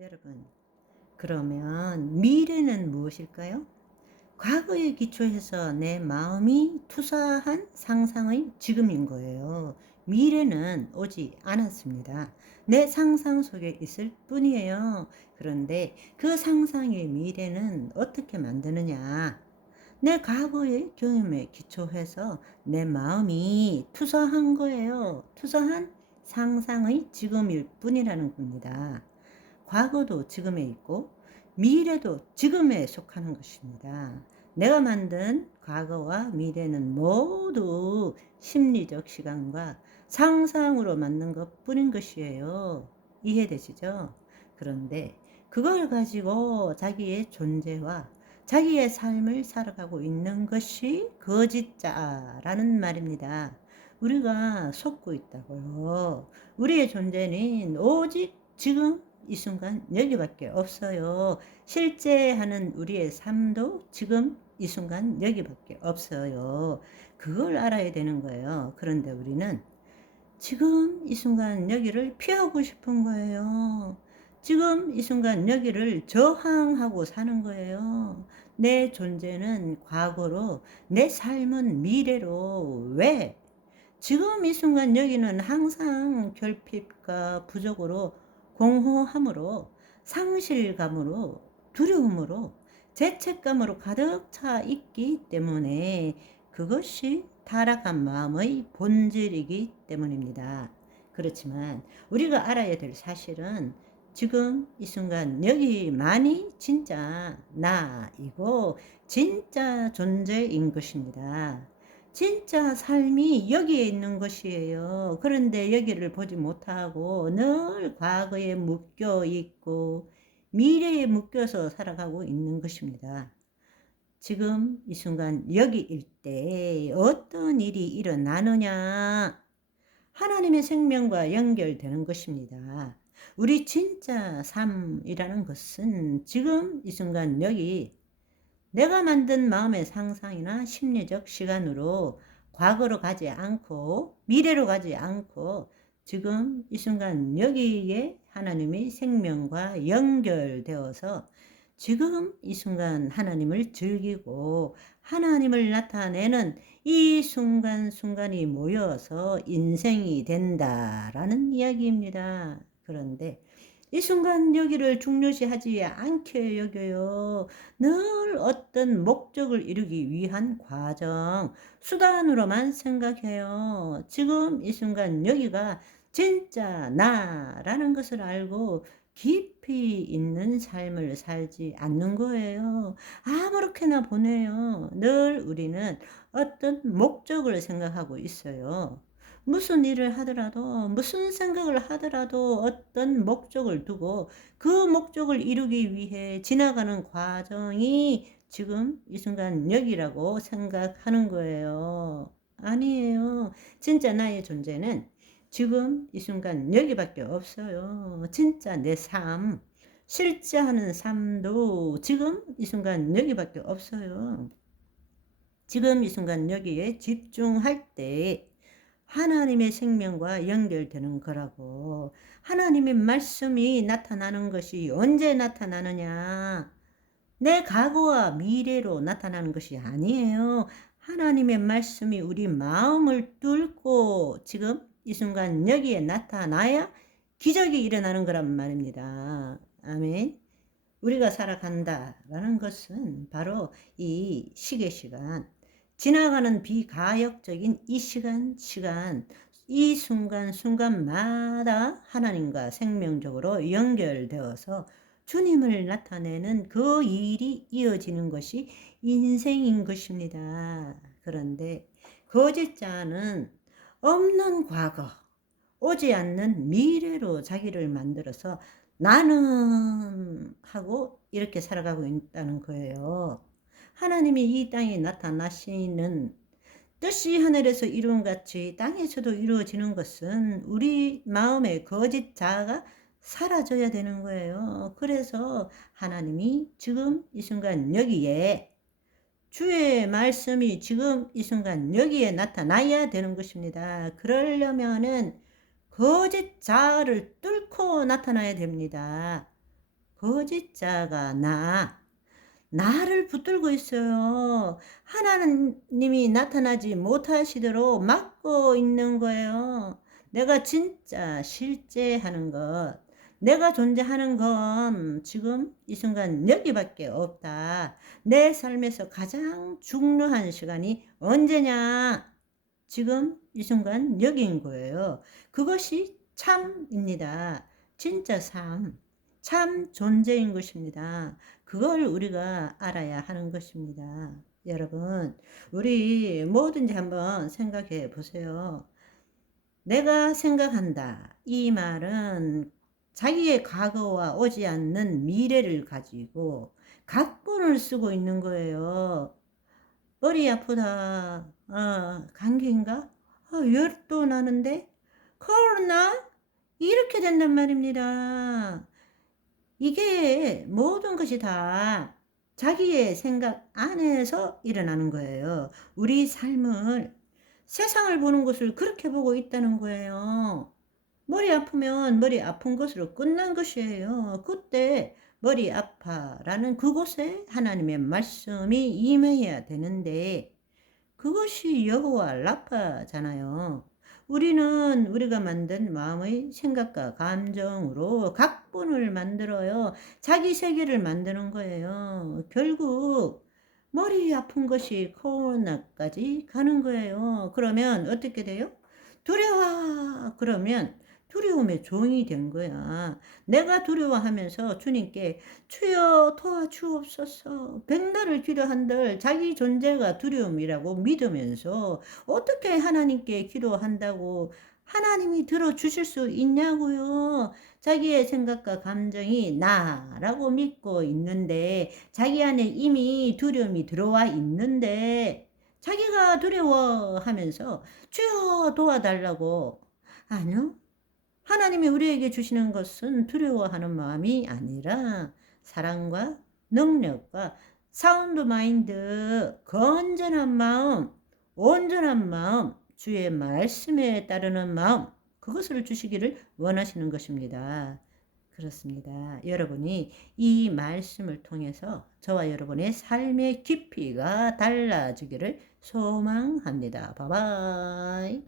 여러분, 그러면 미래는 무엇일까요? 과거에 기초해서 내 마음이 투사한 상상의 지금인 거예요. 미래는 오지 않았습니다. 내 상상 속에 있을 뿐이에요. 그런데 그 상상의 미래는 어떻게 만드느냐? 내 과거의 경험에 기초해서 내 마음이 투사한 거예요. 투사한 상상의 지금일 뿐이라는 겁니다. 과거도 지금에 있고 미래도 지금에 속하는 것입니다. 내가 만든 과거와 미래는 모두 심리적 시간과 상상으로 만든 것 뿐인 것이에요. 이해되시죠? 그런데 그걸 가지고 자기의 존재와 자기의 삶을 살아가고 있는 것이 거짓자라는 말입니다. 우리가 속고 있다고요. 우리의 존재는 오직 지금 이 순간 여기밖에 없어요. 실제 하는 우리의 삶도 지금 이 순간 여기밖에 없어요. 그걸 알아야 되는 거예요. 그런데 우리는 지금 이 순간 여기를 피하고 싶은 거예요. 지금 이 순간 여기를 저항하고 사는 거예요. 내 존재는 과거로, 내 삶은 미래로. 왜? 지금 이 순간 여기는 항상 결핍과 부족으로, 공허함으로, 상실감으로, 두려움으로, 죄책감으로 가득 차 있기 때문에 그것이 타락한 마음의 본질이기 때문입니다. 그렇지만 우리가 알아야 될 사실은 지금 이 순간 여기만이 진짜 나이고 진짜 존재인 것입니다. 진짜 삶이 여기에 있는 것이에요. 그런데 여기를 보지 못하고 늘 과거에 묶여 있고 미래에 묶여서 살아가고 있는 것입니다. 지금 이 순간 여기일 때 어떤 일이 일어나느냐? 하나님의 생명과 연결되는 것입니다. 우리 진짜 삶이라는 것은 지금 이 순간 여기 내가 만든 마음의 상상이나 심리적 시간으로 과거로 가지 않고 미래로 가지 않고 지금 이 순간 여기에 하나님의 생명과 연결되어서 지금 이 순간 하나님을 즐기고 하나님을 나타내는 이 순간순간이 모여서 인생이 된다라는 이야기입니다. 그런데 이 순간 여기를 중요시하지 않게 여겨요. 늘 어떤 목적을 이루기 위한 과정, 수단으로만 생각해요. 지금 이 순간 여기가 진짜 나라는 것을 알고 깊이 있는 삶을 살지 않는 거예요. 아무렇게나 보내요. 늘 우리는 어떤 목적을 생각하고 있어요. 무슨 일을 하더라도, 무슨 생각을 하더라도 어떤 목적을 두고 그 목적을 이루기 위해 지나가는 과정이 지금 이 순간 여기라고 생각하는 거예요. 아니에요. 진짜 나의 존재는 지금 이 순간 여기밖에 없어요. 진짜 내 삶, 실제 하는 삶도 지금 이 순간 여기밖에 없어요. 지금 이 순간 여기에 집중할 때 하나님의 생명과 연결되는 거라고. 하나님의 말씀이 나타나는 것이 언제 나타나느냐? 내 과거와 미래로 나타나는 것이 아니에요. 하나님의 말씀이 우리 마음을 뚫고 지금 이 순간 여기에 나타나야 기적이 일어나는 거란 말입니다. 아멘. 우리가 살아간다라는 것은 바로 이 시계 시간, 지나가는 비가역적인 이 시간, 이 순간마다 하나님과 생명적으로 연결되어서 주님을 나타내는 그 일이 이어지는 것이 인생인 것입니다. 그런데 거짓자는 없는 과거, 오지 않는 미래로 자기를 만들어서 나는 하고 이렇게 살아가고 있다는 거예요. 하나님이 이 땅에 나타나시는 뜻이 하늘에서 이룬 같이 땅에서도 이루어지는 것은 우리 마음의 거짓 자아가 사라져야 되는 거예요. 그래서 하나님이 지금 이 순간 여기에 주의 말씀이 지금 이 순간 여기에 나타나야 되는 것입니다. 그러려면은 거짓 자아를 뚫고 나타나야 됩니다. 거짓자가 나를 붙들고 있어요. 하나님이 나타나지 못하시도록 막고 있는 거예요. 내가 진짜 실제하는 것, 내가 존재하는 건 지금 이 순간 여기밖에 없다. 내 삶에서 가장 중요한 시간이 언제냐? 지금 이 순간 여기인 거예요. 그것이 참입니다. 진짜 삶, 참 존재인 것입니다. 그걸 우리가 알아야 하는 것입니다. 여러분, 우리 뭐든지 한번 생각해 보세요. 내가 생각한다. 이 말은 자기의 과거와 오지 않는 미래를 가지고 각본을 쓰고 있는 거예요. 머리 아프다. 감기인가? 열도 나는데? 코로나? 이렇게 된단 말입니다. 이게 모든 것이 다 자기의 생각 안에서 일어나는 거예요. 우리 삶을, 세상을 보는 것을 그렇게 보고 있다는 거예요. 머리 아프면 머리 아픈 것으로 끝난 것이에요. 그때 머리 아파라는 그곳에 하나님의 말씀이 임해야 되는데 그것이 여호와 라파잖아요. 우리는 우리가 만든 마음의 생각과 감정으로 각본을 만들어요. 자기 세계를 만드는 거예요. 결국 머리 아픈 것이 코로나까지 가는 거예요. 그러면 어떻게 돼요? 두려워. 그러면 두려움의 종이 된 거야. 내가 두려워하면서 주님께 주여 도와주옵소서. 백날을 기도한들 자기 존재가 두려움이라고 믿으면서 어떻게 하나님께 기도한다고 하나님이 들어주실 수 있냐고요. 자기의 생각과 감정이 나라고 믿고 있는데 자기 안에 이미 두려움이 들어와 있는데 자기가 두려워하면서 주여 도와달라고. 아니요. 하나님이 우리에게 주시는 것은 두려워하는 마음이 아니라 사랑과 능력과 사운드 마인드, 건전한 마음, 온전한 마음, 주의 말씀에 따르는 마음, 그것을 주시기를 원하시는 것입니다. 그렇습니다. 여러분이 이 말씀을 통해서 저와 여러분의 삶의 깊이가 달라지기를 소망합니다. 바이바이.